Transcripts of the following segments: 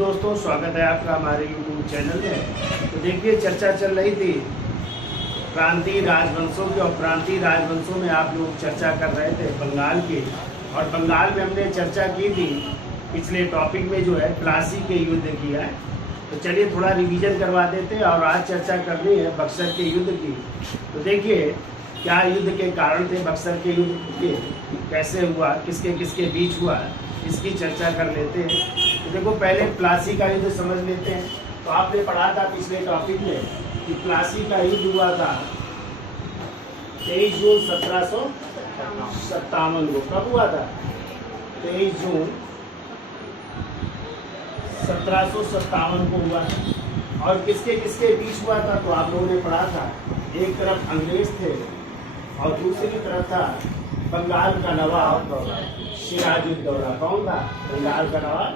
दोस्तों, स्वागत है आपका हमारे YouTube चैनल में। तो देखिए, चर्चा चल रही थी प्रांतीय राजवंशों की, और प्रांतीय राजवंशों में आप लोग चर्चा कर रहे थे बंगाल की। और बंगाल में हमने चर्चा की थी पिछले टॉपिक में, जो है प्लासी के युद्ध किया है। तो चलिए थोड़ा रिवीजन करवा देते हैं, और आज चर्चा करनी है बक्सर के युद्ध की। तो देखिए, क्या युद्ध के कारण थे बक्सर के युद्ध के, कैसे हुआ, किसके किसके बीच हुआ, इसकी चर्चा कर लेते हैं। तो देखो, पहले प्लासी का युद्ध समझ लेते हैं। तो आपने पढ़ा था पिछले टॉपिक में कि प्लासी का युद्ध हुआ था 23 जून 1757 को। कब हुआ था? 23 जून 1757 को हुआ। और किसके किसके बीच हुआ था? तो आप लोगों ने पढ़ा था, एक तरफ अंग्रेज थे और दूसरी तरफ था बंगाल का नवाब सिराजुद्दौला। कौन था? बंगाल का नवाब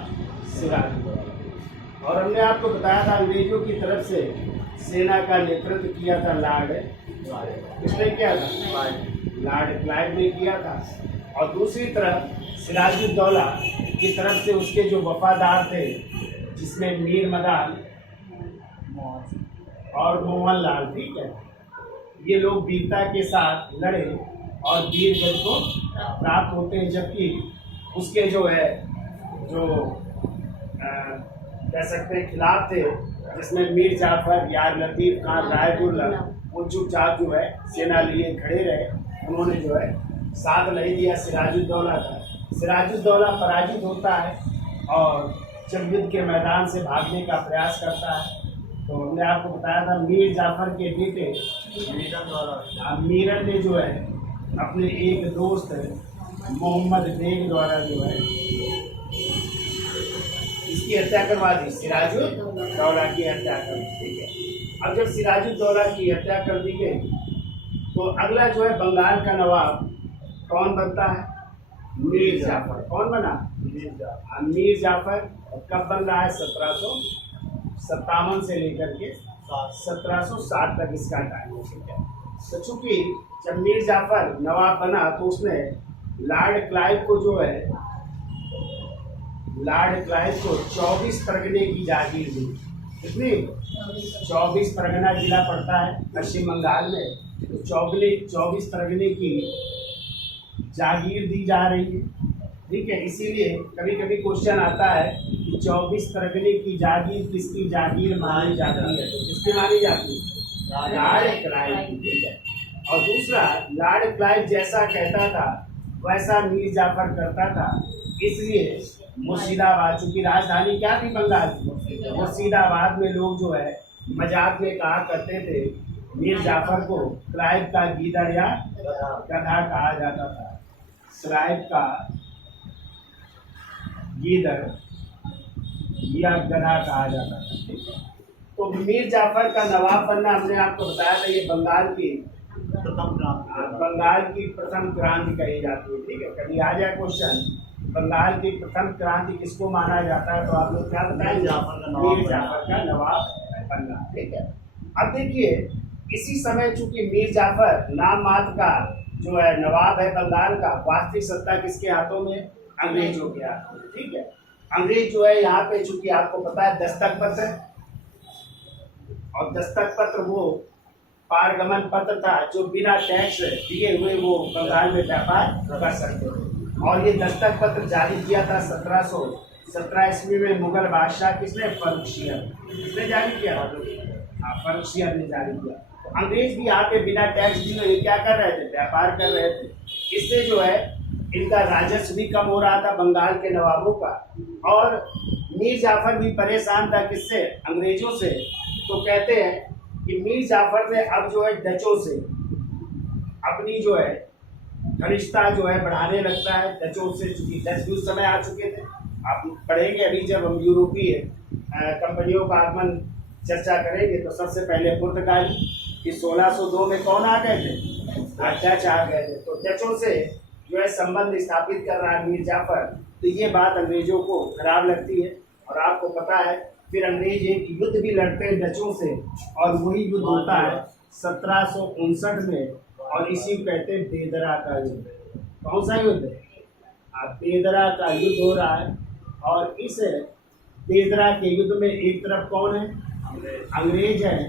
सिराजुद्दौला। और हमने आपको बताया था अंग्रेजों की तरफ से सेना का नेतृत्व किया था लॉर्ड, किसने किया था? लॉर्ड क्लाइव ने किया था। और दूसरी तरफ सिराजुद्दौला की तरफ से उसके जो वफादार थे, जिसमें मीर मदान और मोहन लाल, ठीक है, ये लोग वीरता के साथ लड़े और वीर गति को प्राप्त होते हैं। जबकि उसके जो है, जो कह सकते हैं खिलाफ थे, जिसमें मीर जाफर, यार लतीफ खान, रायदुल्ला, वो चुपचाप जो है सेना लिए खड़े रहे। उन्होंने जो है साथ नहीं दिया सिराजुद्दौला का। सिराजुद्दौला पराजित होता है और जब युद्ध के मैदान से भागने का प्रयास करता है। तो हमने आपको बताया था मीर जाफर के बेटे मीरन ने जो है अपने एक दोस्त मोहम्मद बेग द्वारा जो है इसकी हत्या करवा दी, सिराजुद्दौला की हत्या कर दी। ठीक है, अब जब सिराजुद्दौला की हत्या कर दी गई, तो अगला जो है बंगाल का नवाब कौन बनता है? मीर जाफर। कौन बना? मीर जाफर। कब बन रहा है? 1757 से लेकर के 1760 तक इसका टाइम है। तो चूंकि जब मीर जाफर नवाब बना, तो उसने लॉर्ड क्लाइव को जो है, लॉर्ड क्लाइव को 24 परगने की जागीर दी। कितनी? 24 परगना जिला पड़ता है पश्चिम बंगाल में। तो 24 परगने की जागीर दी जा रही है। ठीक है, इसीलिए कभी कभी क्वेश्चन आता है कि 24 परगने की जागीर किसकी जागीर मानी जाती है? तो किसकी मानी जाती है? लॉर्ड क्लाइव की। ठीक है, और दूसरा, लॉर्ड क्लाइव जैसा कहता था वैसा मीर जाफर करता था। इसलिए मुर्शिदाबाद, चूंकि राजधानी क्या थी बंगाल की, मुर्शिदाबाद में लोग जो है मजाक में कहा करते थे मीर जाफर को क्लाइव का गीदड़ या गधा कहा जाता था। क्लाइव का गीदड़ या गधा कहा जाता था। तो मीर जाफर का नवाब बनना हमने आपको बताया था, ये बंगाल की प्रथम क्रांति कही जाती है। ठीक है, कभी आ जाए क्वेश्चन, बंगाल की प्रथम क्रांति किसको माना जाता है, तो आप लोग क्या बताएंगे? मीर जाफर का नवाब बनना। ठीक है, अब देखिए, इसी समय चूंकि मीर जाफर नाम मात्र का जो है नवाब है बंगाल का, वास्तविक सत्ता किसके हाथों में? अंग्रेजों के हाथों में। ठीक है, अंग्रेज जो है यहाँ पे, चूंकि आपको पता है दस्तक पत्र, और दस्तक पत्र वो पारगमन पत्र था जो बिना टैक्स दिए हुए वो बंगाल में व्यापार कर सकते थे। और ये दस्तक पत्र जारी किया था 1717 ईस्वी में मुगल बादशाह किसने? फर्रुखशियर। किसने जारी किया? फर्रुखशियर ने जारी किया। तो अंग्रेज भी यहाँ पे बिना टैक्स दिए क्या कर रहे थे? व्यापार कर रहे थे। इससे जो है इनका राजस्व भी कम हो रहा था बंगाल के नवाबों का। और मीर जाफर भी परेशान था, किससे? अंग्रेजों से। तो कहते हैं कि मीर जाफर ने अब जो है डचों से अपनी जो है घनिष्ठता जो है बढ़ाने लगता है डचों से, चूंकि डच भी उस समय आ चुके थे। आप पढ़ेंगे अभी जब हम यूरोपीय कंपनियों का आगमन चर्चा करेंगे, तो सबसे पहले पुर्तगाली कि 1602 में कौन आ गए थे? डच आ गए थे। तो डचों से जो है संबंध स्थापित कर रहा है मीर जाफर। तो ये बात अंग्रेजों को खराब लगती है। और आपको पता है फिर अंग्रेज एक युद्ध भी लड़ते हैं डचों से, और वही युद्ध होता है 1759 में, और इसी को कहते हैं बेदरा का युद्ध। कौन सा युद्ध? बेदरा का युद्ध हो रहा है। और इस बेदरा के युद्ध में एक तरफ कौन है, अंग्रेज है,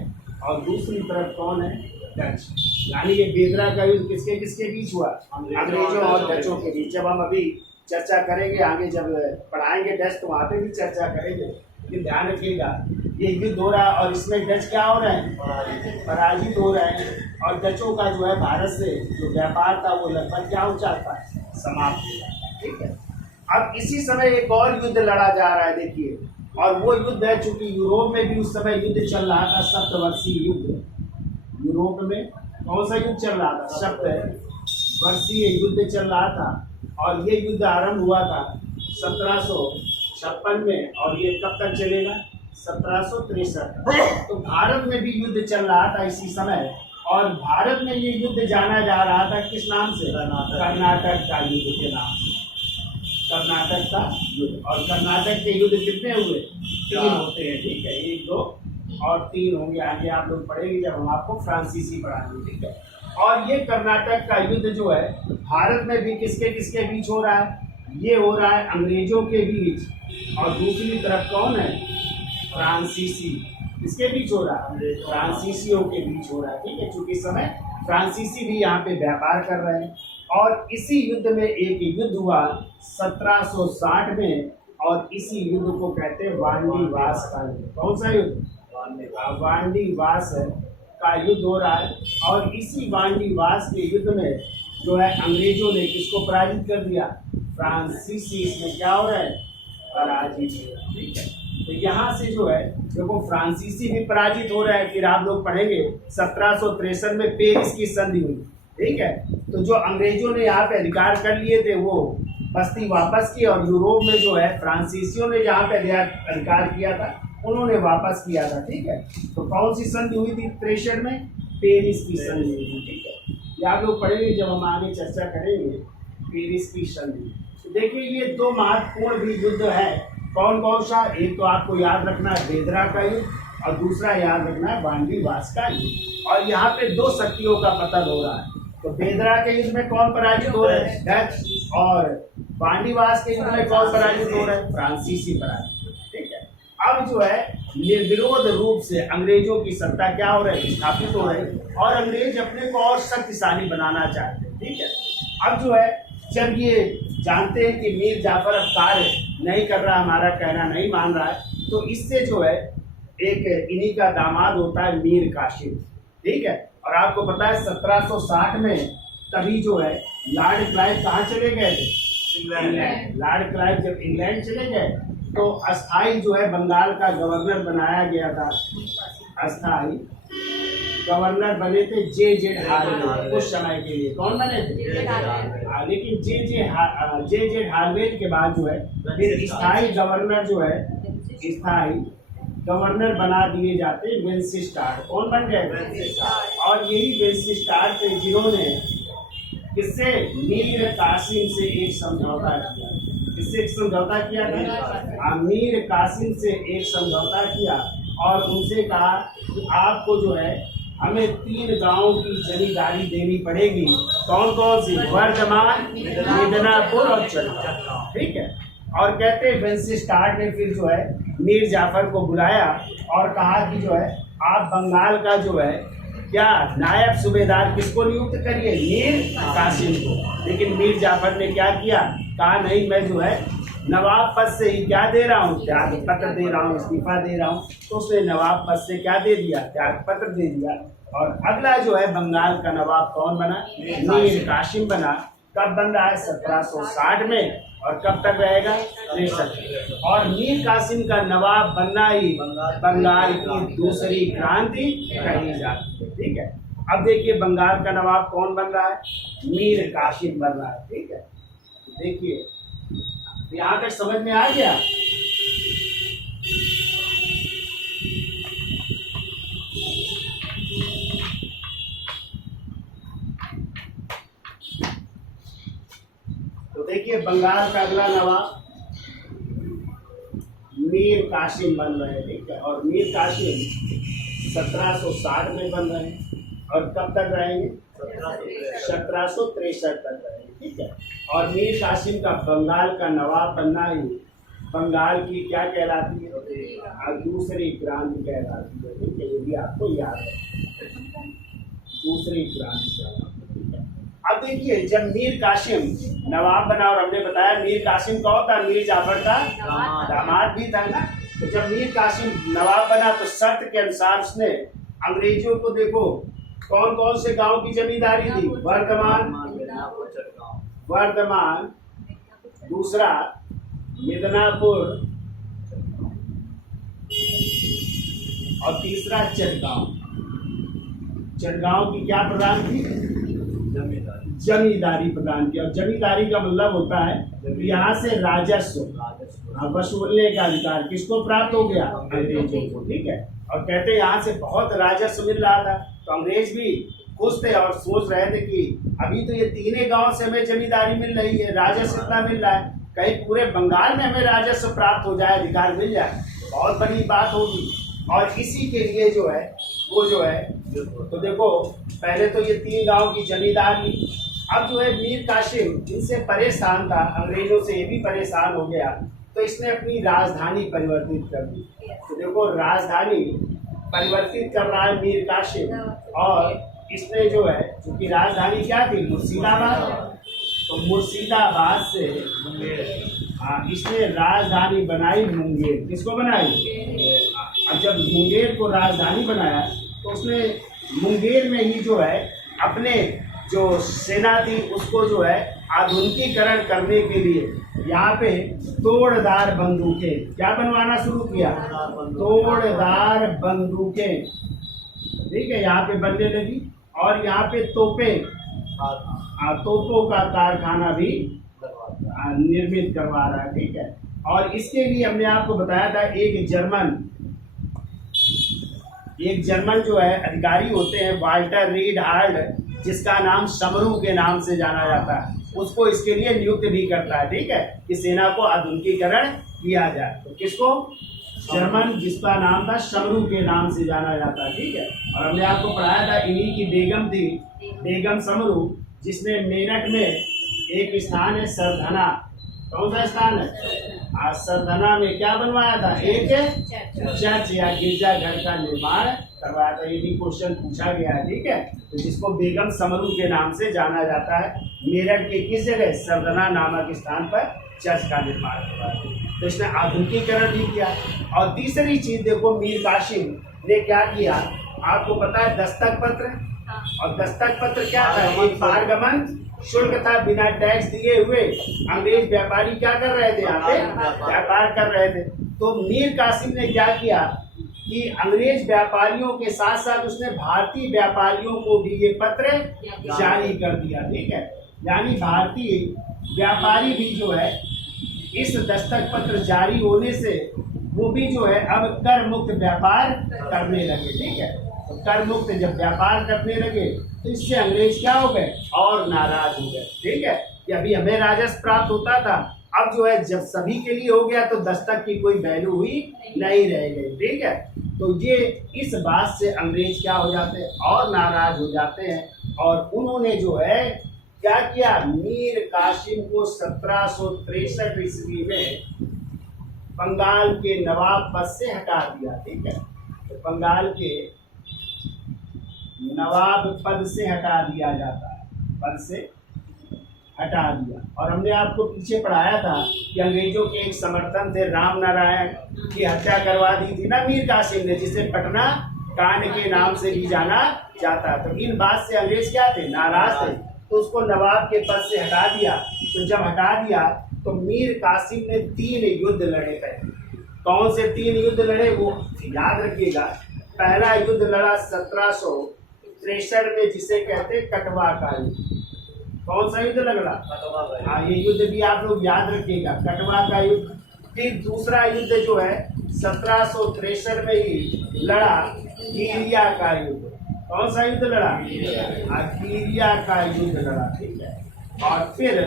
और दूसरी तरफ कौन है, डच। यानी कि बेदरा का युद्ध किसके किसके बीच हुआ, अंग्रेजों और डचों के बीच। जब हम अभी चर्चा करेंगे आगे, जब पढ़ाएंगे डच, तो वहाँ पे भी चर्चा करेंगे। लेकिन ध्यान रखिएगा, ये युद्ध हो रहा है और इसमें डच क्या हो रहे हैं, पराजित हो रहे हैं। और डचों का जो है भारत से जो व्यापार था वो लगभग क्या हो जाता है, समाप्त हो जाता है। ठीक है, अब इसी समय एक और युद्ध लड़ा जा रहा है, देखिए। और वो युद्ध है, चूंकि यूरोप में भी उस समय युद्ध चल रहा था, सप्तवर्षीय युद्ध। यूरोप में कौन सा युद्ध चल रहा था, सप्तवर्षीय युद्ध चल रहा था। और ये युद्ध आरंभ हुआ था 1756 में, और ये कब तक चलेगा, 1763। तो भारत में भी युद्ध चल रहा था इसी समय। और भारत में ये युद्ध जाना जा रहा था किस नाम से, कर्नाटक का युद्ध के नाम से, कर्नाटक का युद्ध। और कर्नाटक के युद्ध कितने हुए, 3 होते हैं। ठीक है, 1 2 और 3 होंगे, आगे आप लोग पढ़ेंगे जब हम आपको फ्रांसीसी पढ़ाएंगे। ठीक है, और ये कर्नाटक का युद्ध जो है भारत में भी किसके किसके बीच हो रहा है, ये हो रहा है अंग्रेजों के बीच, और दूसरी तरफ कौन है, फ्रांसीसी। किसके बीच हो रहा है, फ्रांसीसियों के बीच हो रहा है। ठीक है, चूंकि इस समय फ्रांसीसी भी यहाँ पे व्यापार कर रहे हैं। और इसी युद्ध में एक युद्ध हुआ 1760 में, और इसी युद्ध को कहते हैं वांडीवास का युद्ध। कौन सा युद्ध, वांडीवास का युद्ध हो रहा है। और इसी वांडीवास के युद्ध में जो है अंग्रेजों ने किसको पराजित कर दिया, फ्रांसीसी। इसमें क्या हो रहा है, पराजित हो रहा है। ठीक है, तो यहाँ से जो है देखो फ्रांसीसी भी पराजित हो रहा है। फिर आप लोग पढ़ेंगे 1763 में पेरिस की संधि हुई। ठीक है, तो जो अंग्रेजों ने यहाँ पे अधिकार कर लिए थे वो बस्ती वापस की, और यूरोप में जो है फ्रांसीसियों ने जहाँ पे अधिकार किया था उन्होंने वापस किया था। ठीक है, तो कौन सी संधि हुई थी 63 में, पेरिस की संधि हुई थी। ठीक है, ये आप लोग पढ़ेंगे जब हम आगे चर्चा करेंगे, पेरिस की संधि। तो देखिए ये 2 महत्वपूर्ण भी युद्ध है। कौन कौन सा, एक तो आपको याद रखना है बेदरा का युद्ध, और दूसरा याद रखना है वांडीवास का युद्ध। और यहाँ पे 2 शक्तियों का पतन हो रहा है। तो बेदरा के युद्ध में कौन पराजित हो रहे हैं, डच, और वांडीवास के युद्ध में कौन पराजित हो रहे हैं, फ्रांसीसी पराजित। ठीक है, अब जो है निर्विरोध रूप से अंग्रेजों की सत्ता क्या हो रही है, स्थापित हो रही है, और अंग्रेज अपने को और शक्तिशाली बनाना चाहते हैं। ठीक है, अब जो है जब ये जानते हैं कि मीर जाफर अब कार्य नहीं कर रहा, हमारा कहना नहीं मान रहा है, तो इससे जो है एक इन्हीं का दामाद होता है मीर कासिम। ठीक है, और आपको पता है 1760 में तभी जो है लॉर्ड क्लाइव कहाँ चले गए थे, इंग्लैंड। लॉर्ड क्लाइव जब इंग्लैंड चले गए तो अस्थाई जो है बंगाल का गवर्नर बनाया गया था। अस्थाई गवर्नर बने थे जे हार्वेज कुछ समय के लिए। कौन बने थे, लेकिन जे हार्वेज के बाद जो है फिर स्थाई गवर्नर जो है, स्थाई गवर्नर बना दिए जाते वेंसिस्टार्ड। कौन बन गए, वेंसिस्टार्ड। और यही वेंसिस्टार्ड थे जिन्होंने किससे, मीर कासिम से एक समझौता किया। किससे एक समझौता किया था, मीर कासिम से एक समझौता किया, और उनसे कहा कि आपको जो है हमें 3 गांवों की जमींदारी देनी पड़ेगी। कौन कौन सी, वर्धमान, मिदनापुर और चंदौली। ठीक है, और कहते हैं वेंसिस्टार्ड ने फिर जो है मीर जाफर को बुलाया और कहा कि जो है आप बंगाल का जो है क्या नायब सूबेदार किसको नियुक्त करिए, मीर कासिम को। लेकिन मीर जाफर ने क्या किया, कहा नहीं, मैं जो है नवाब पद से ही क्या दे रहा हूँ, त्याग पत्र दे रहा हूँ, इस्तीफा दे रहा हूँ। तो उसने नवाब पद से क्या दे दिया, त्याग पत्र दे दिया। और अगला जो है बंगाल का नवाब कौन बना, मीर कासिम बना। कब बन रहा है, 1760 में, और कब तक रहेगा, 63। और मीर कासिम का नवाब बनना ही बंगाल की दूसरी क्रांति कही जाती है। ठीक है, अब देखिए बंगाल का नवाब कौन बन रहा है, मीर कासिम बन रहा है। ठीक है, देखिए यहाँ तक समझ में आ गया। तो देखिए बंगाल का अगला नवाब मीर कासिम बन रहे हैं। ठीक है, और मीर कासिम 1760 में बन रहे हैं, और कब तक रहेंगे, 1763 तक रहेंगे। ठीक है, और मीर कासिम का बंगाल का नवाब बनना ही बंगाल की क्या कहलाती है, और दूसरी क्रांति कहलाती है। ठीक है, ये भी आपको याद है, दूसरी क्रांति कहलाती है। अब देखिए, जब मीर कासिम नवाब बना, और हमने बताया मीर कासिम कौन था, मीर जाफर का दामाद भी था ना। तो जब मीर कासिम नवाब बना तो शर्त के अनुसार उसने अंग्रेजों को, देखो कौन कौन से गांव की जमींदारी दी, वर्धमान, दूसरा मिदनापुर, और तीसरा चटगांव। चटगांव की क्या प्रदान की, जमींदारी प्रदान की। और जमींदारी का मतलब होता है यहाँ से राजस्व वसूलने का अधिकार किसको प्राप्त हो गया, अंग्रेजों को। ठीक है, और कहते हैं यहाँ से बहुत राजस्व मिल रहा था, तो अंग्रेज भी खुश थे और सोच रहे थे कि अभी तो ये तीनों गांव से हमें जमींदारी मिल रही है, राजस्व इतना मिल रहा है, कहीं पूरे बंगाल में हमें राजस्व प्राप्त हो जाए, अधिकार मिल जाए, बहुत बड़ी बात होगी। और इसी के लिए जो है वो जो है, तो देखो पहले तो ये 3 गांव की जमींदारी, अब जो है मीर कासिम इनसे परेशान था, अंग्रेजों से ये भी परेशान हो गया, तो इसने अपनी राजधानी परिवर्तित कर दी। तो देखो राजधानी परिवर्तित कर रहा है मीर कासिम, और इसने जो है, चूंकि राजधानी क्या थी, मुर्शिदाबाद, तो मुर्शिदाबाद से इसने राजधानी बनाई मुंगेर। किसको बनाई, अब जब मुंगेर को राजधानी बनाया तो उसने मुंगेर में ही जो है अपने जो सेना थी उसको जो है आधुनिकीकरण करने के लिए यहाँ पे तोड़दार बंदूकें क्या बनवाना शुरू किया, तोड़दार बंदूकें। ठीक है, यहाँ पे बनने लगी, और यहाँ पे तोपों का कारखाना भी निर्मित करवा रहा है। ठीक है, और इसके लिए हमने आपको बताया था एक जर्मन जो है अधिकारी होते हैं, वाल्टर रीड हार्ड, जिसका नाम समरू के नाम से जाना जाता है, उसको इसके लिए नियुक्त भी करता है। ठीक है, कि सेना को आधुनिकीकरण किया जाए। तो किसको, जर्मन जिसका नाम था समरू के नाम से जाना जाता है। ठीक है, और हमने आपको पढ़ाया था इन्हीं की बेगम थी, बेगम समरू, जिसने मेरठ में एक स्थान है सरधना, कौन सा स्थान है, सरधना में क्या बनवाया था, एक चर्च या गिरजाघर का निर्माण करवाया था। ये भी क्वेश्चन पूछा गया है। ठीक है, तो जिसको बेगम समरू के नाम से जाना जाता है, मेरठ के किस जगह, सरधना नामक स्थान पर चर्च का निर्माण करवाया। तो इसने आधुनिकीकरण भी किया। और तीसरी चीज देखो, मीर कासिम ने क्या किया, आपको पता है दस्तक पत्र, और दस्तक पत्र क्या था, एक पारगमन शुल्क था, बिना टैक्स दिए हुए अंग्रेज व्यापारी क्या कर रहे थे, यहाँ पे व्यापार कर रहे थे। तो मीर कासिम ने क्या किया कि अंग्रेज व्यापारियों के साथ साथ उसने भारतीय व्यापारियों को भी ये पत्र जारी कर दिया। ठीक है, यानी भारतीय व्यापारी भी जो है इस दस्तक पत्र जारी होने से वो भी जो है अब कर मुक्त व्यापार करने लगे। ठीक है, तो कर मुक्त जब व्यापार करने लगे तो इससे अंग्रेज क्या हो गए, और नाराज हो गए। ठीक है, कि अभी हमें राजस्व प्राप्त होता था, अब जो है जब सभी के लिए हो गया तो दस्तक की कोई वैल्यू हुई नहीं रह गई। ठीक है, तो ये इस बात से अंग्रेज क्या हो जाते हैं, और नाराज हो जाते हैं, और उन्होंने जो है क्या किया, मीर कासिम को 1763 ईस्वी में बंगाल के नवाब पद से हटा दिया। ठीक है, तो बंगाल के नवाब पद से हटा दिया जाता है, पद से हटा दिया। और हमने आपको पीछे पढ़ाया था कि अंग्रेजों के एक समर्थन थे, राम नारायण की हत्या करवा दी थी ना मीर कासिम ने, जिसे पटना कांड के नाम से भी जाना जाता है। तो इन बात से अंग्रेज क्या थे, नाराज थे, तो उसको नवाब के पद से हटा दिया। तो जब हटा दिया तो मीर कासिम ने 3 युद्ध लड़े थे। कौन से 3 युद्ध लड़े वो याद रखिएगा। पहला युद्ध लड़ा 1763 में, जिसे कहते कटवा का युद्ध। कौन सा युद्ध लड़ा, हाँ, ये युद्ध भी आप लोग याद रखिएगा, कटवा का युद्ध। फिर दूसरा युद्ध जो है 1763 में ही लड़ा, खीरिया का युद्ध। कौन सा युद्ध लड़ा, खीरिया का युद्ध लड़ा। ठीक है, और फिर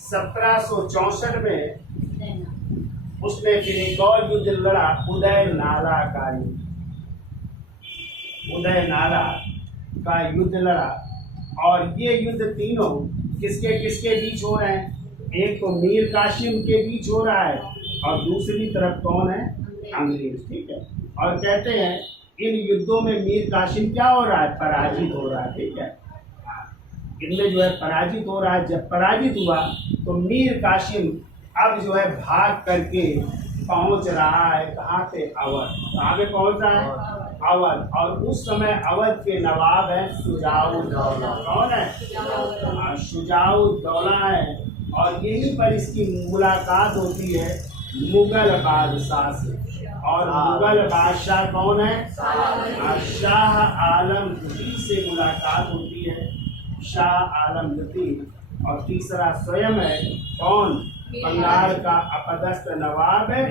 1764 में उसने फिर एक और युद्ध लड़ा, उदय नाला का युद्ध। उदय नाला का युद्ध लड़ा, और ये युद्ध तीनों किसके किसके बीच हो रहे हैं, एक तो मीर कासिम के बीच हो रहा है, और दूसरी तरफ कौन है? अंग्रेज। ठीक है। और कहते हैं इन युद्धों में मीर कासिम क्या हो रहा है? पराजित हो रहा है। ठीक है। इनमें जो है पराजित हो रहा है। जब पराजित हुआ तो मीर कासिम अब जो है भाग करके पहुंच रहा है कहाँ पे? अवध। कहाँ पे पहुंच रहा है? अवध। और उस समय अवध के नवाब है शुजाउद्दौला। कौन है? शुजाउद्दौला है। और यहीं पर इसकी मुलाकात होती है मुगल बादशाह से। और मुगल बादशाह कौन है? शाह आलम द्वितीय से मुलाकात होती है। शाह आलम द्वितीय। और तीसरा स्वयं है कौन? बंगाल का अपदस्थ नवाब है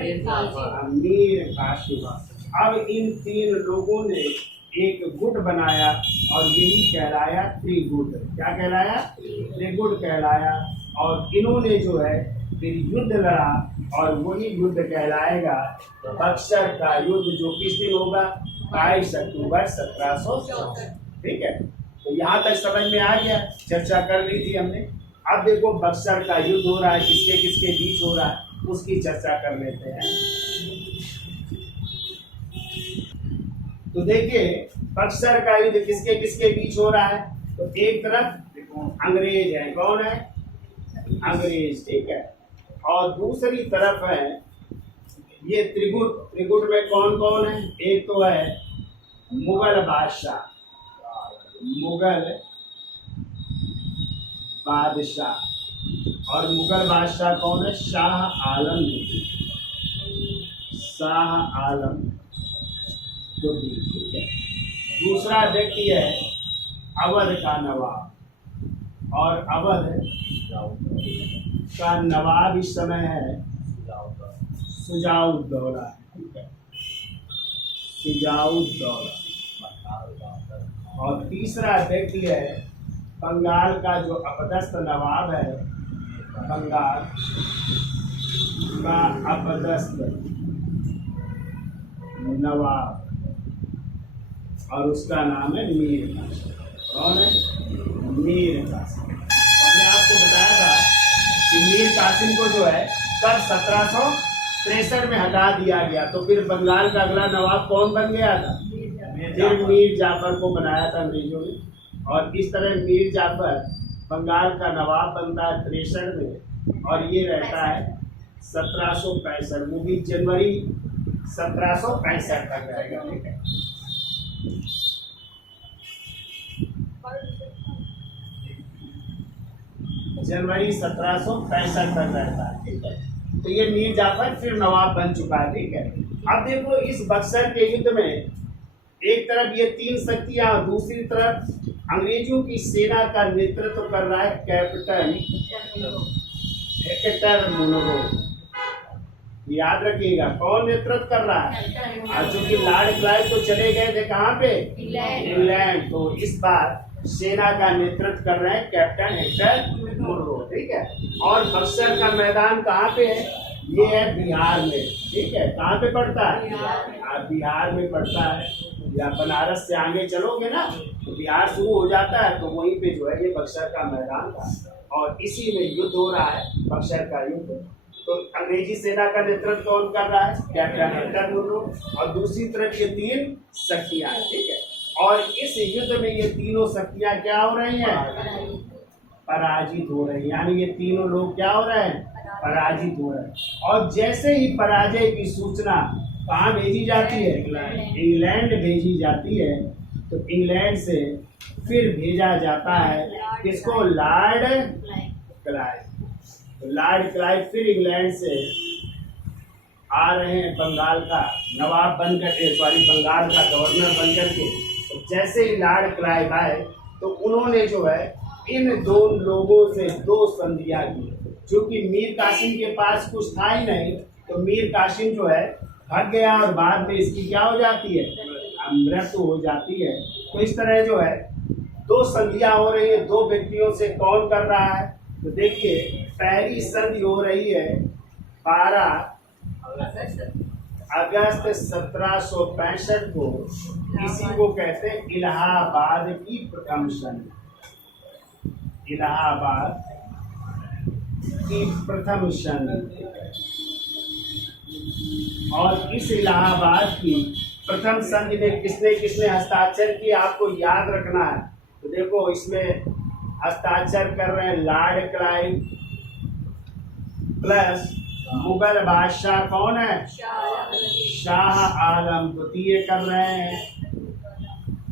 मीर कासिम। अब इन तीन लोगों ने एक गुट बनाया और यही कहलाया त्रिगुट। क्या कहलाया? त्रिगुट कहलाया। और इन्होंने जो है फिर युद्ध लड़ा और वही युद्ध कहलाएगा बक्सर का युद्ध, जो किस दिन होगा? 22 अक्टूबर 1764। ठीक है। तो यहाँ तक समझ में आ गया, चर्चा कर ली थी हमने। अब देखो बक्सर का युद्ध हो रहा है, किसके किसके बीच हो रहा है उसकी चर्चा कर लेते हैं। तो देखिए बक्सर का युद्ध किसके किसके बीच हो रहा है? तो एक तरफ अंग्रेज है। कौन है? अंग्रेज। ठीक है। और दूसरी तरफ है ये त्रिगुट। त्रिगुट में कौन कौन है? एक तो है मुगल बादशाह, मुगल बादशाह। और मुगल बादशाह कौन है? शाह आलम। शाह आलम द्वितीय। ठीक है। दूसरा व्यक्ति है अवध का नवाब। और अवध का नवाब इस समय है शुजाउद्दौला। ठीक है। शुजाउद्दौला। और तीसरा व्यक्ति है बंगाल का जो अपदस्थ नवाब है, बंगाल का अपदस्थ नवाब, और उसका नाम है मीर कासिम। कौन है? मीर कासिम। हमने आपको बताया था कि मीर कासिम को जो है कब 1763 में हटा दिया गया। तो फिर बंगाल का अगला नवाब कौन बन गया था? फिर मीर जाफर को बनाया था अंग्रेजों ने। और इस तरह मीर जाफर बंगाल का नवाब बनता है 63 में। और ये रहता है 1765, वो भी जनवरी 1765 तक रहेगा। ठीक है। जनवरी 1765 तक रहता है। ठीक है। तो ये मीर जाफर फिर नवाब बन चुका है। ठीक है। अब देखो इस बक्सर के युद्ध में एक तरफ ये तीन शक्तियां, दूसरी तरफ अंग्रेजों की सेना का नेतृत्व कर रहा है कैप्टन हेक्टर मुनरो। याद रखिएगा कौन नेतृत्व कर रहा है? और चूंकि लॉर्ड क्लाइव तो चले गए थे कहाँ पे? इंग्लैंड। तो इस बार सेना का नेतृत्व कर रहे हैं कैप्टन हेक्टर मुनरो। ठीक है। और बक्सर का मैदान कहाँ पे है? ये है बिहार में। ठीक है। कहाँ पे पड़ता है? बिहार में पड़ता है। या बनारस से आगे चलोगे ना तो बिहार शुरू हो जाता है, तो वहीं पे जो है ये बक्सर का मैदान था। और इसी में युद्ध हो रहा है, बक्सर का युद्ध। तो अंग्रेजी सेना का नेतृत्व कौन कर रहा है? Captain Hector Munro. और दूसरी तरफ ये तीन शक्तियां। ठीक है। और इस युद्ध में ये तीनों शक्तियां क्या हो रही हैं? पराजित हो रही हैं। यानी ये तीनों लोग क्या हो रहे हैं? पराजित हो रहे हैं। और जैसे ही पराजय की सूचना कहाँ भेजी जाती है? इंग्लैंड भेजी जाती है। तो इंग्लैंड से फिर भेजा जाता है किसको? Lord Clive. तो लॉर्ड क्लाइव फिर इंग्लैंड से आ रहे हैं बंगाल का नवाब बनकर, बंगाल का गवर्नर बनकर के। तो जैसे ही लॉर्ड क्लाइव आए तो उन्होंने जो है इन दो लोगों से दो संधियां की। क्योंकि मीर कासिम के पास कुछ था ही नहीं, तो मीर कासिम जो है भाग गया और बाद में इसकी क्या हो जाती है? मृत्यु हो जाती है। तो इस तरह जो है दो संधियां हो रही है दो व्यक्तियों से। कौन कर रहा है? तो देखिए पहली संधि हो रही है 12 अगस्त 1765 को। इसी को कहते हैं इलाहाबाद की प्रथम संधि। इलाहाबाद की प्रथम संधि। और इस इलाहाबाद की प्रथम संधि में किसने किसने हस्ताक्षर किया आपको याद रखना है। तो देखो इसमें हस्ताक्षर कर रहे हैं लॉर्ड क्लाइव प्लस मुगल बादशाह कौन है, शाह आलम द्वितीय कर रहे हैं।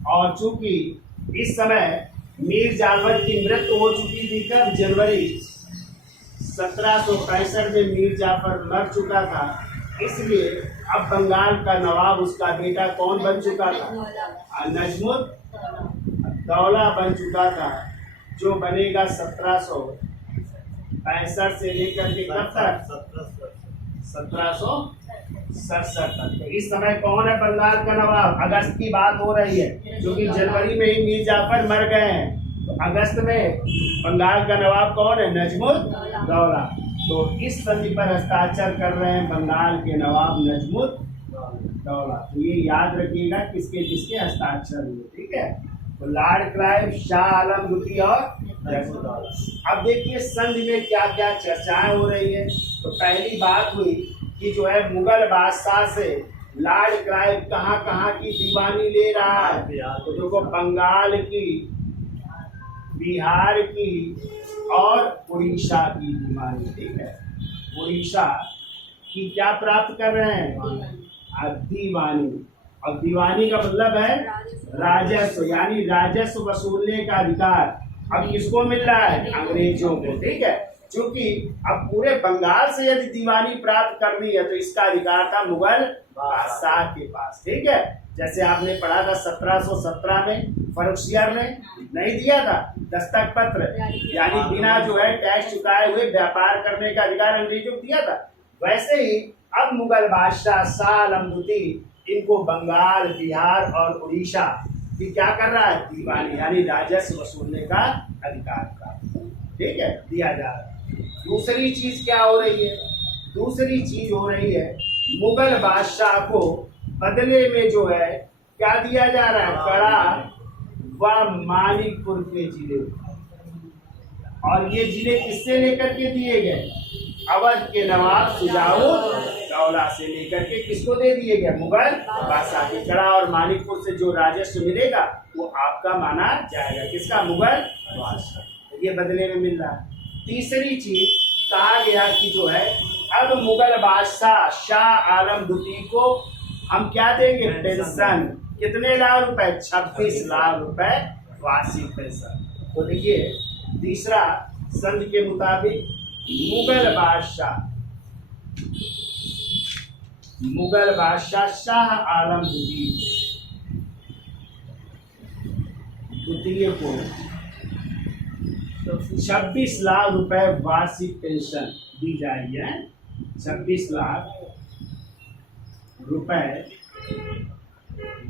और चूंकि इस समय मीर जाफर की मृत्यु हो चुकी थी, कब, जनवरी 1765 में मीर जाफर मर चुका था, इसलिए अब बंगाल का नवाब उसका बेटा कौन बन चुका था, नजमुद्दौला बन चुका था, जो बनेगा 1765 से लेकर के कब तक, 1767 तक। तो इस समय कौन है बंगाल का नवाब, अगस्त की बात हो रही है, क्योंकि जनवरी में ही मीर जाफर मर गए हैं, तो अगस्त में बंगाल का नवाब कौन है, नजमुद्दौला। तो इस संधि पर हस्ताक्षर कर रहे हैं बंगाल के नवाब नजमुद्दौला। तो ये याद रखिएगा किसके किसके हस्ताक्षर हुए, ठीक है। तो लॉर्ड क्लाइव, शाह आलम द्वितीय और नजमुद्दौला। अब देखिए संधि में क्या क्या चर्चाएं हो रही है। तो पहली बात हुई कि जो है मुगल बादशाह से लॉर्ड क्लाइव कहाँ कहाँ की दीवानी ले रहा है। तो देखो बंगाल की, बिहार की और उड़ीसा की दीवानी, ठीक है। उड़ीसा की क्या प्राप्त कर रहे हैं, दीवानी। और दीवानी का मतलब है राजस्व, यानी राजस्व वसूलने का अधिकार अब किसको मिल रहा है, अंग्रेजों को, ठीक है। क्योंकि अब पूरे बंगाल से यदि दीवानी प्राप्त करनी है तो इसका अधिकार था मुगल बादशाह के पास, ठीक है। जैसे आपने पढ़ा था 1717 में फर्रुखसियर ने नहीं दिया था दस्तक पत्र, यानी बिना जो है टैक्स चुकाए हुए व्यापार करने का अधिकार अंग्रेजों को दिया था। वैसे ही अब मुगल बादशाह शाह आलम द्वितीय इनको बंगाल, बिहार और उड़ीसा की क्या कर रहा है, दीवानी, यानी राजस्व वसूलने का अधिकार प्राप्त, ठीक है, दिया जा रहा है। दूसरी चीज क्या हो रही है, दूसरी चीज हो रही है मुगल बादशाह को बदले में जो है क्या दिया जा रहा है, कड़ा व मानिकपुर के जिले। और ये जिले किससे लेकर के दिए गए, अवध के नवाब शुजाउद्दौला से लेकर के किसको दे दिए गए, मुगल बादशाह के। कड़ा और मानिकपुर से जो राजस्व मिलेगा वो आपका माना जाएगा, किसका, मुगल बादशाह। ये बदले में मिल रहा है। तीसरी चीज कहा गया कि जो है अब मुगल बादशाह शाह आलम द्वितीय को हम क्या देंगे, पेंशन। कितने लाख रुपए, 26 लाख रुपए वार्षिक पेंशन। तो देखिए तीसरा संधि के मुताबिक मुगल बादशाह शाह आलम द्वितीय को 26 लाख रुपए वार्षिक पेंशन दी जाएगी, 26 लाख रुपए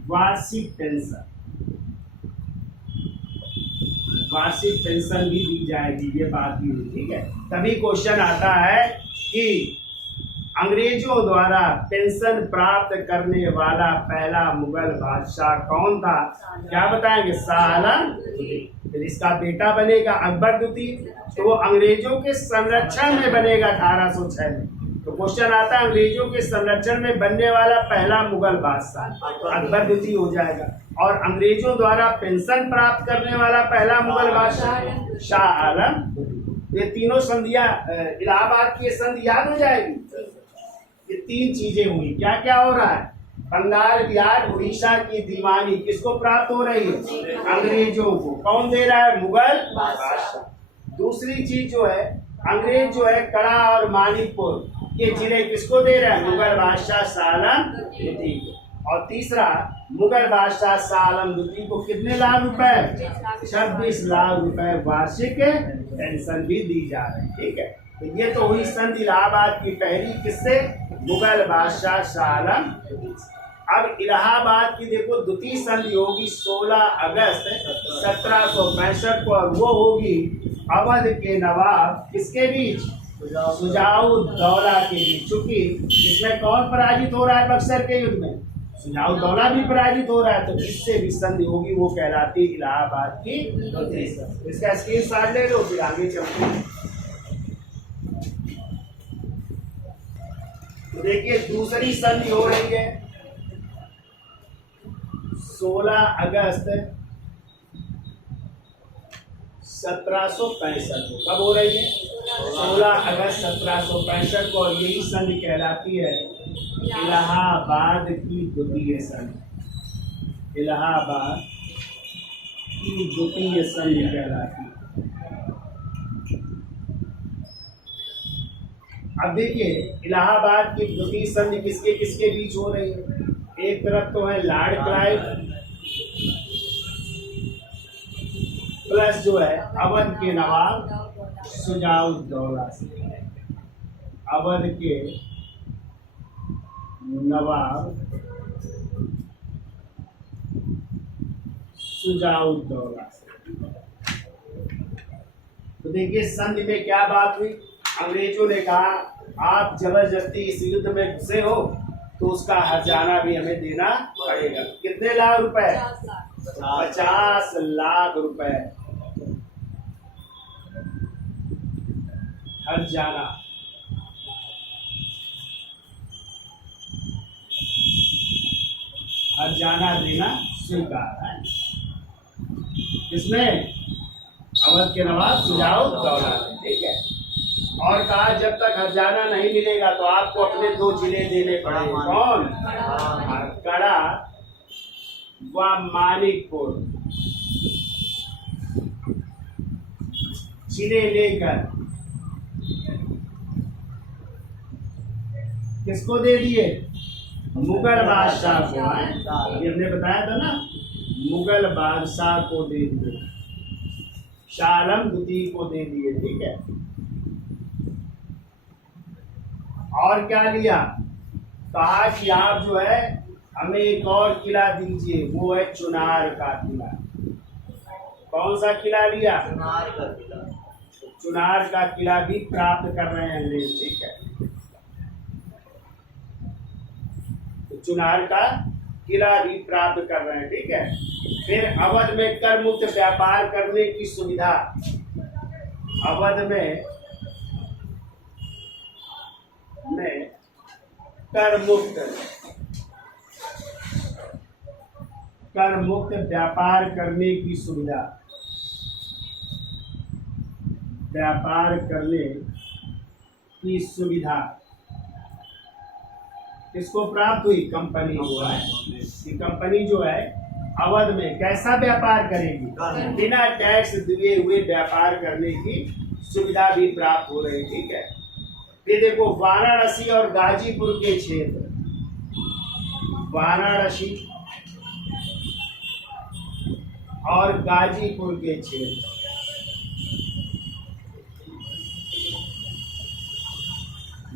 वार्षिक पेंशन, वार्षिक पेंशन भी दी जाएगी, ये बात भी हुई, ठीक है। तभी क्वेश्चन आता है कि अंग्रेजों द्वारा पेंशन प्राप्त करने वाला पहला मुगल बादशाह कौन था, क्या बताएंगे, शाह आलम द्वितीय। फिर इसका बेटा बनेगा अकबर द्वितीय, तो वो अंग्रेजों के संरक्षण में बनेगा 1806 में। तो क्वेश्चन आता है अंग्रेजों के संरक्षण में बनने वाला पहला मुगल बादशाह, तो अकबर द्वितीय हो जाएगा। और अंग्रेजों द्वारा पेंशन प्राप्त करने वाला पहला मुगल बादशाह शाह आलम द्वितीय। ये तीनों संधियां इलाहाबाद की संधि याद हो जाएगी। ये तीन चीजें हुई, क्या क्या हो रहा है, बंगाल, बिहार, उड़ीसा की दीवानी किसको प्राप्त हो रही है, अंग्रेजों को। कौन दे रहा है, मुगल बादशाह। दूसरी चीज जो है अंग्रेज जो है कड़ा और मानिकपुर ये जिले किसको दे रहे हैं, मुगल बादशाह शाह आलम द्वितीय को। और तीसरा मुगल बादशाह शाह आलम द्वितीय को कितने लाख रुपए, 26 लाख रुपए वार्षिक पेंशन भी दी जा रही है, ठीक है। तो ये तो हुई संधि इलाहाबाद की पहली, किससे, मुगल बादशाह शाह आलम द्वितीय। अब इलाहाबाद की देखो द्वितीय संधि होगी 16 अगस्त 1765 को, और वो होगी अवध के नवाब किसके बीच, शुजाउद्दौला के बीच। चूंकि इसमें कौन पराजित हो रहा है, बक्सर के युद्ध में शुजाउद्दौला भी पराजित हो रहा है, तो इससे भी संधि होगी, वो कहलाती इलाहाबाद की द्वितीय संधि। इसका स्क्रीनशॉट ले लो, फिर आगे चलते हैं। तो देखिए दूसरी संधि हो रही है 16 अगस्त 1765 को। कब हो रही है? 16 अगस्त 1765 को। और यही संधि कहलाती है इलाहाबाद की द्वितीय संधि। इलाहाबाद की द्वितीय संधि कहलाती है। अब देखिए इलाहाबाद की द्वितीय संधि किसके किसके बीच हो रही है? एक तरफ तो है लॉर्ड क्लाइव प्लस जो है अवध के नवाब शुजाउद्दौला से। अवध के नवाब शुजाउद्दौला से। तो देखिए संधि में क्या बात हुई? अंग्रेजों ने कहा आप जबरदस्ती इस युद्ध में घुसे हो तो उसका हर्जाना भी हमें देना पड़ेगा। कितने लाख रुपए? 50 लाख रुपए हर्जाना। हर्जाना देना स्वीकार है। किसने? अवध के नवाब शुजाउद्दौला ने। ठीक है। और कहा जब तक हर्जाना नहीं मिलेगा तो आपको अपने 2 जिले देने पड़ेंगे। कौन? कड़ा व मानिकपुर जिले लेकर किसको दे दिए? मुगल बादशाह को। ये हमने बताया था ना, मुगल बादशाह को दे दिए, शाह आलम द्वितीय को दे दिए। ठीक है। और क्या लिया? कहा कि आप जो है हमें एक और किला दीजिए, वो है चुनार का किला। कौन सा किला लिया? चुनार का किला। चुनार का किला भी प्राप्त कर रहे हैं अंग्रेज। ठीक है। तो चुनार का किला भी प्राप्त कर रहे हैं। ठीक है। फिर अवध में कर मुक्त व्यापार करने की सुविधा। अवध में कर मुक्त व्यापार करने की सुविधा। व्यापार करने की सुविधा किसको प्राप्त हुई? कंपनी को है। कि कंपनी जो है अवध में कैसा व्यापार करेगी? बिना टैक्स दिए हुए व्यापार करने की सुविधा भी प्राप्त हो रही। ठीक है। ये देखो वाराणसी और गाजीपुर के क्षेत्र, वाराणसी और गाजीपुर के क्षेत्र,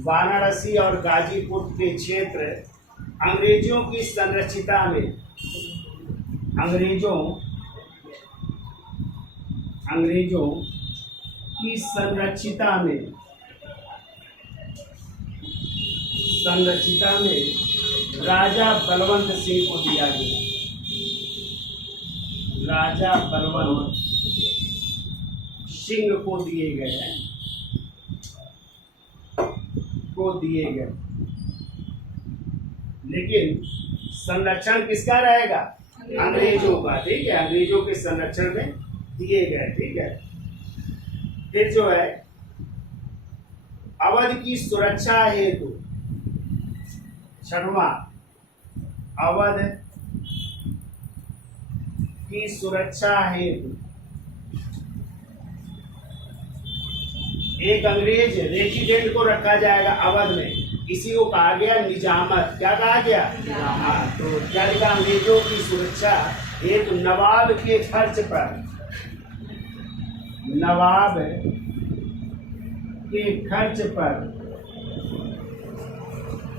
वाराणसी और गाजीपुर के क्षेत्र अंग्रेजों की संरक्षिता में, अंग्रेजों की संरक्षिता में राजा बलवंत सिंह को दिया गया। राजा बलवंत सिंह को दिए गए। लेकिन संरक्षण किसका रहेगा? अंग्रेजों का। ठीक है। अंग्रेजों के संरक्षण में दिए गए। ठीक है। फिर जो है अवध की सुरक्षा हेतु, छठवां, अवध की सुरक्षा हेतु एक अंग्रेज रेजिडेंट को रखा जाएगा अवध में। इसी को कहा गया निजामत। क्या कहा गया? निजामत। तो क्या लिखा? अंग्रेजों की सुरक्षा हेतु नवाब के खर्च पर, नवाब के खर्च पर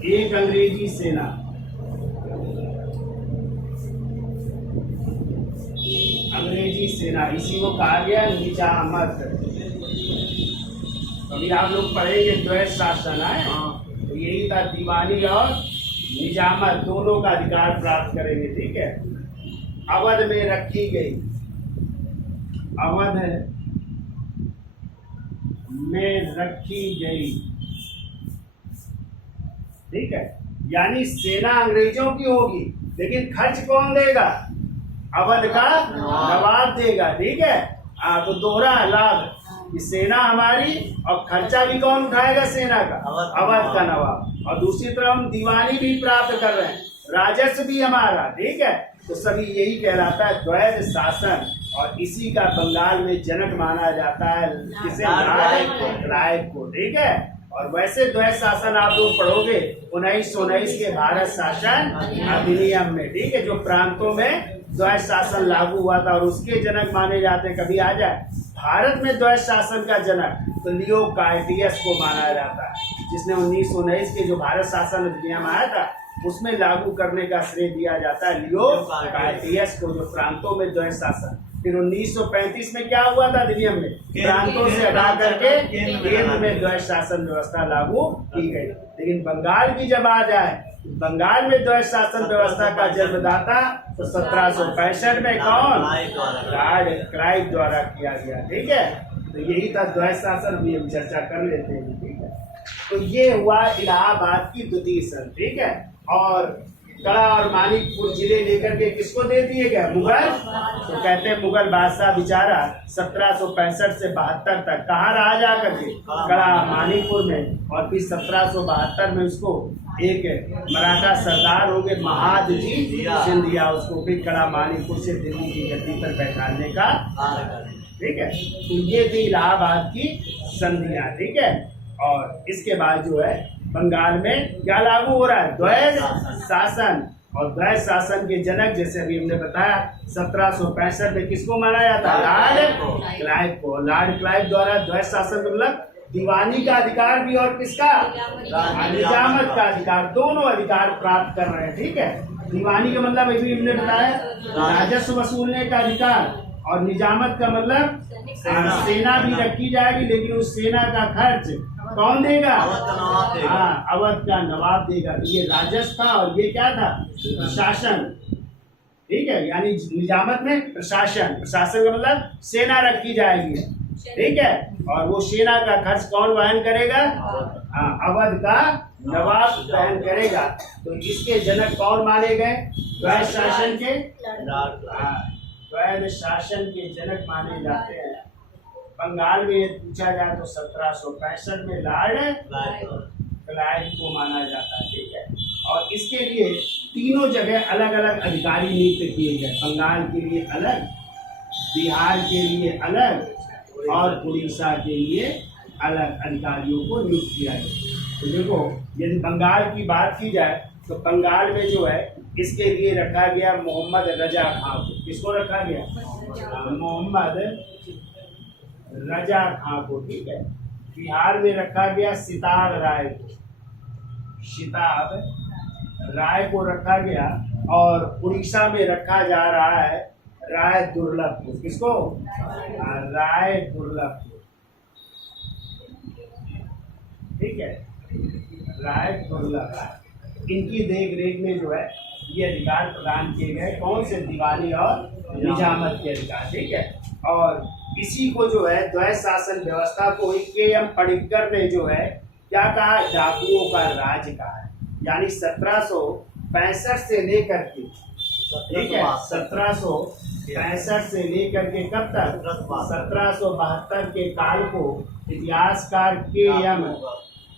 एक अंग्रेजी सेना, अंग्रेजी सेना, इसी को कहा गया निजामत। अभी आप लोग पढ़ेंगे द्वैत शासन है, तो यही था, दीवानी और निजामत दोनों का अधिकार प्राप्त करेंगे। ठीक है। अवध में रखी गई, अवध में रखी गई ठीक है, यानी सेना अंग्रेजों की होगी, लेकिन खर्च कौन देगा? अवध का नवाब देगा। ठीक है, तो दोहरा लाभ, कि सेना हमारी और खर्चा भी कौन उठाएगा? सेना का, अवध का नवाब। और दूसरी तरफ हम दीवानी भी प्राप्त कर रहे हैं, राजस्व भी हमारा। ठीक है, तो सभी यही कहलाता है द्वैध शासन। और इसी का बंगाल में जनक माना जाता है किसे? क्लाइव को। ठीक है, और वैसे द्वैध शासन आप लोग पढ़ोगे 1919 के भारत शासन अधिनियम में। ठीक है, जो प्रांतों में द्वैध शासन लागू हुआ था और उसके जनक माने जाते हैं। कभी आ जाए भारत में द्वैध शासन का जनक, तो लियो कार्टियस को माना जाता है, जिसने 1919 के जो भारत शासन अधिनियम आया था उसमें लागू करने का श्रेय दिया जाता है लियो कार्टियस को, जो प्रांतों में द्वैध शासन। फिर 1935 में क्या हुआ था अधिनियम में? प्रांतों से हटा करके केंद्र में द्वैध शासन व्यवस्था लागू की गई। लेकिन बंगाल की जब आ जाए, बंगाल में द्वैध शासन व्यवस्था का जन्मदाता तो 1765 में कौन? लॉर्ड क्लाइव द्वारा किया गया। ठीक है, तो यही था द्वैध शासन, भी हम चर्चा कर लेते हैं। ठीक है, तो ये हुआ इलाहाबाद की द्वितीय संधि। ठीक है, और कड़ा और मानिकपुर जिले लेकर के किसको दे दिए गए? मुगल। तो कहते हैं मुगल बादशाह बेचारा 1765 से 72 तक कहाँ रहा जा करके? कड़ा मानिकपुर में। और फिर 1772 में उसको एक मराठा सरदार हो गए महादजी सिंधिया, उसको फिर कड़ा मानिकपुर से दिल्ली की गद्दी पर बैठाने का। ठीक है, तो ये थी इलाहाबाद की संधियां। ठीक है, और इसके बाद जो है बंगाल में क्या लागू हो रहा है? द्वैध शासन। और द्वैध शासन के जनक जैसे अभी हमने बताया 1765 में किसको माना जाता है? लॉर्ड क्लाइव को। लॉर्ड क्लाइव द्वारा द्वैध शासन मतलब दीवानी का अधिकार भी और किसका? निजामत का अधिकार, दोनों अधिकार प्राप्त कर रहे हैं। ठीक है, दीवानी का मतलब अभी हमने बताया राजस्व वसूलने का अधिकार, और निजामत का मतलब सेना भी रखी जाएगी, लेकिन उस सेना का खर्च कौन देगा? हाँ, अवध का नवाब देगा। ये राजस्व था और ये क्या था? प्रशासन। ठीक है, यानी निजामत में प्रशासन, प्रशासन का मतलब सेना रखी जाएगी। ठीक है, और वो सेना का खर्च कौन वहन करेगा? हाँ, अवध का नवाब वहन करेगा। तो इसके जनक कौन माने गए? द्वैध शासन के, द्वैध शासन के जनक माने जाते हैं। बंगाल में पूछा जाए तो 1765 में लॉर्ड क्लाइव को माना जाता है। ठीक है, और इसके लिए तीनों जगह अलग अलग अधिकारी नियुक्त किए गए। बंगाल के लिए अलग, बिहार के लिए अलग, और उड़ीसा के लिए अलग अधिकारियों को नियुक्त किया गया। तो देखो, यदि बंगाल की बात की जाए तो बंगाल में जो है इसके लिए रखा गया मोहम्मद रजा खां को। किसको रखा गया? मोहम्मद रजा खां को। ठीक है, बिहार में रखा गया सितार राय को, सितार राय को रखा गया, और उड़ीसा में रखा जा रहा है राय दुर्लभ को। किसको? राय दुर्लभ को। ठीक है, राय दुर्लभ। इनकी देख रेख में जो है ये अधिकार प्रदान किए गए। कौन से? दीवानी और निजामत के अधिकार। ठीक है, और इसी को जो है द्वैध शासन व्यवस्था को के.एम. पडिक्कर ने जो है क्या कहा? डाकुओं का राज कहा है। यानी 1765 से लेकर के, ठीक है, 1765 से लेकर के कब तक? 1772 के काल को इतिहासकार के.एम.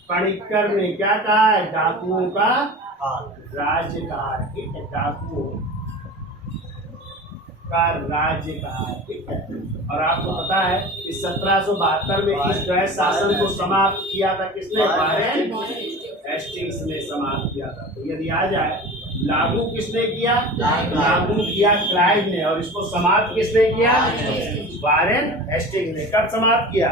पडिक्कर ने क्या कहा है? डाकुओं का राज्य कहा है। ठीक है, डाकुओं का राज्य कहा है। ठीक है, और आपको पता है कि 1772 में इस द्वैध शासन को समाप्त किया था किसने? वारेन हेस्टिंग्स ने समाप्त किया था। तो यदि आ जाए लागू किसने किया? लागू किया क्लाइव ने, और इसको समाप्त किसने किया? वारेन हेस्टिंग्स ने। कब समाप्त किया?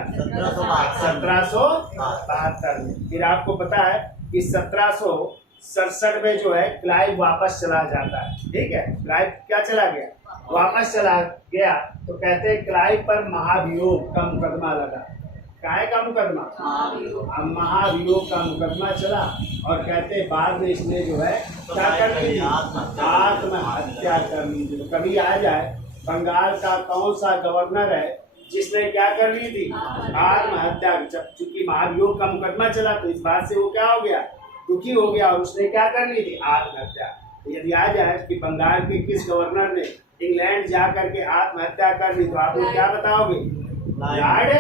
1772 में। फिर आपको पता है कि 1767 में जो है क्लाइव वापस चला जाता है। ठीक है, क्लाइव क्या चला गया? वापस चला गया। तो कहते हैं क्लाइव पर महाभियोग का मुकदमा लगा। काय का मुकदमा? महाभियोग का मुकदमा चला, और कहते बाद में इसने जो है क्या कर ली? आत्महत्या कर ली थी। तो कभी आ जाए बंगाल का कौन सा गवर्नर है जिसने क्या कर ली थी? आत्महत्या। चूंकि महाभियोग का मुकदमा चला तो इस बात से वो क्या हो गया? दुखी हो गया और उसने क्या कर ली थी, आत्महत्या। तो यदि आ जाए कि बंगाल के किस गवर्नर ने इंग्लैंड जा करके आत्महत्या कर ली, तो आप लोग क्या बताओगे, लॉर्ड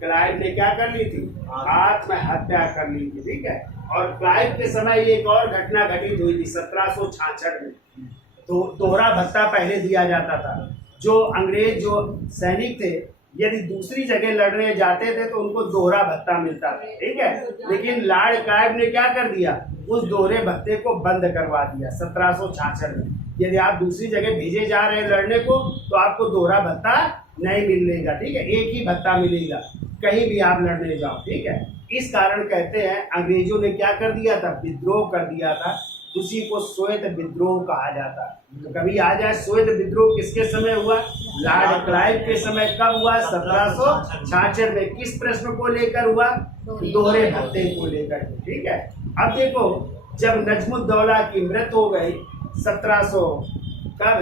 क्लाइव ने क्या कर ली थी, आत्महत्या कर ली थी। ठीक है। और क्लाइव के समय एक और घटना घटित हुई थी 1766 में। तो दोहरा भत्ता पहले दिया जाता था। जो अंग्रेज जो सैनिक थे यदि दूसरी जगह लड़ने जाते थे तो उनको दोहरा भत्ता मिलता था। ठीक है। लेकिन लॉर्ड क्लाइव ने क्या कर दिया, उस दोहरे भत्ते को बंद करवा दिया 1766 में। यदि आप दूसरी जगह भेजे जा रहे हैं लड़ने को तो आपको दोहरा भत्ता नहीं मिलेगा। ठीक है। एक ही भत्ता मिलेगा कहीं भी आप लड़ने जाओ। ठीक है। इस कारण कहते हैं अंग्रेजों ने क्या कर दिया था, विद्रोह कर दिया था। उसी को श्वेत विद्रोह कहा जाता है। तो कभी आ जाए श्वेत विद्रोह किसके समय हुआ, लॉर्ड क्लाइव के समय। कब हुआ, 1766 में। किस प्रश्न को लेकर हुआ, दोहरे भत्ते को लेकर। ठीक है। अब देखो जब नजमुद्दौला की मृत्यु हो गई 1700 कब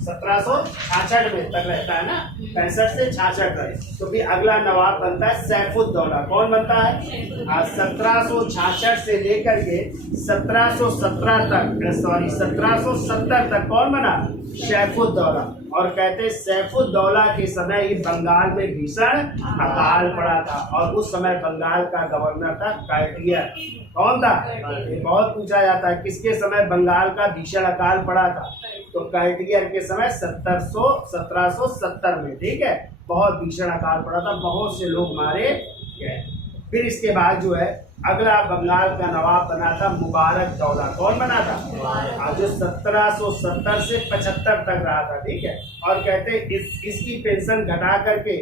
1766 में तक रहता है ना, 65 से 66 तक। तो फिर अगला नवाब बनता है सैफुद्दौला। कौन बनता है, 1766 से लेकर के 1770 तक कौन बना, सैफुद्दौला। और कहते हैं सैफुद्दौला के समय ही बंगाल में भीषण अकाल पड़ा था। और उस समय बंगाल का गवर्नर था काइटियर। कौन था, ये बहुत पूछा जाता है किसके समय बंगाल का भीषण अकाल पड़ा था। तो काइटियर के समय 1770 में। ठीक है। बहुत भीषण अकाल पड़ा था, बहुत से लोग मारे गए। फिर इसके बाद जो है अगला बंगाल का नवाब बना था मुबारकदौला। कौन बना था, जो 1770 से 75 तक रहा था। ठीक है। और कहते हैं इसकी पेंशन घटा करके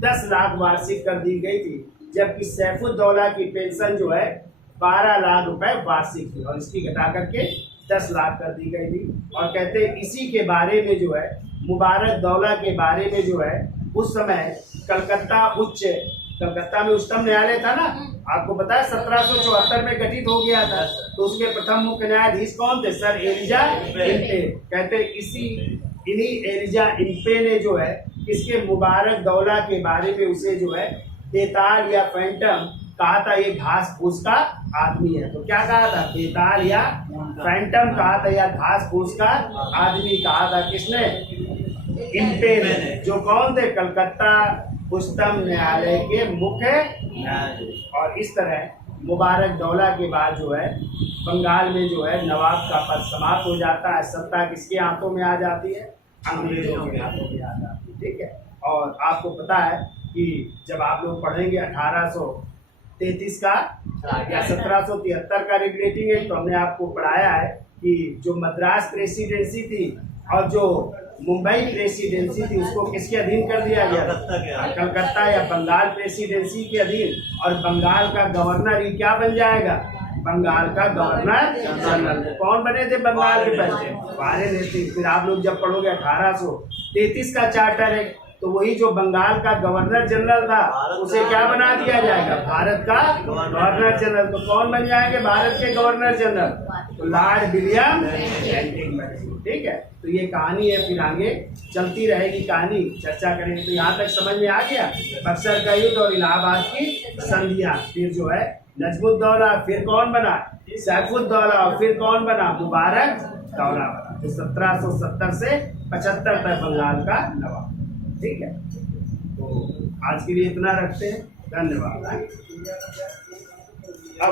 10 लाख वार्षिक कर दी गई थी, जबकि सैफुद्दौला की पेंशन जो है 12 लाख रुपए वार्षिक थी और इसकी घटा करके 10 लाख कर दी गई थी। और कहते हैं इसी के बारे में जो है मुबारकदौला के बारे में जो है उस समय कलकत्ता में उच्चतम न्यायालय था ना, आपको पता है 1774 में गठित हो गया था। तो उसके प्रथम मुख्य न्यायाधीश कौन थे, सर एलिजा इम्पे। कहते हैं इन्हीं एलिजा इम्पे ने जो है इसके मुबारकदौला के बारे में उसे जो है बेताल या फैंटम कहा था, ये घास फूस का आदमी है। तो क्या कहा था, बेताल या फैंटम कहा था, या घास फूस का आदमी कहा था। किसने, इम्पे ने, जो कौन थे, कलकत्ता उच्चतम न्यायालय के मुख्य न्यायाधीश। और इस तरह मुबारकदौला के बाद जो है बंगाल में जो है नवाब का पद समाप्त हो जाता है। सत्ता किसके हाथों में आ जाती है, अंग्रेजों के हाथों में आ जाती है। ठीक है। और आपको पता है कि जब आप लोग पढ़ेंगे 1833 का या 1773 का रेगुलेटिंग एक्ट, तो हमने आपको पढ़ाया है कि जो मद्रास प्रेसिडेंसी थी और जो मुंबई प्रेसिडेंसी थी उसको किसके अधीन कर दिया गया, कलकत्ता या बंगाल प्रेसिडेंसी के अधीन। और बंगाल का गवर्नर ही क्या बन जाएगा, बंगाल का गवर्नर जनरल। कौन बने थे बंगाल के पहले, वारेन हेस्टिंग्स। फिर आप लोग जब पढ़ोगे 1833 का चार्टर है, तो वही जो बंगाल का गवर्नर जनरल था उसे क्या बना दिया जाएगा, भारत का गवर्नर जनरल। तो कौन बन जाएंगे भारत के गवर्नर जनरल, तो लॉर्ड विलियम बेंटिंक बनेंगे। ठीक है। तो ये कहानी है, फिर आगे चलती रहेगी कहानी, चर्चा करेंगे। तो यहाँ तक समझ में आ गया बक्सर का युद्ध और इलाहाबाद की संधियां। फिर जो है नजमुद्दौला, फिर कौन बना, सैफुद्दौला, और फिर कौन बना, मुबारकदौला बना, जो 1770 से 75 तक बंगाल का नवाब। ठीक है। तो आज के लिए इतना रखते हैं, धन्यवाद। अब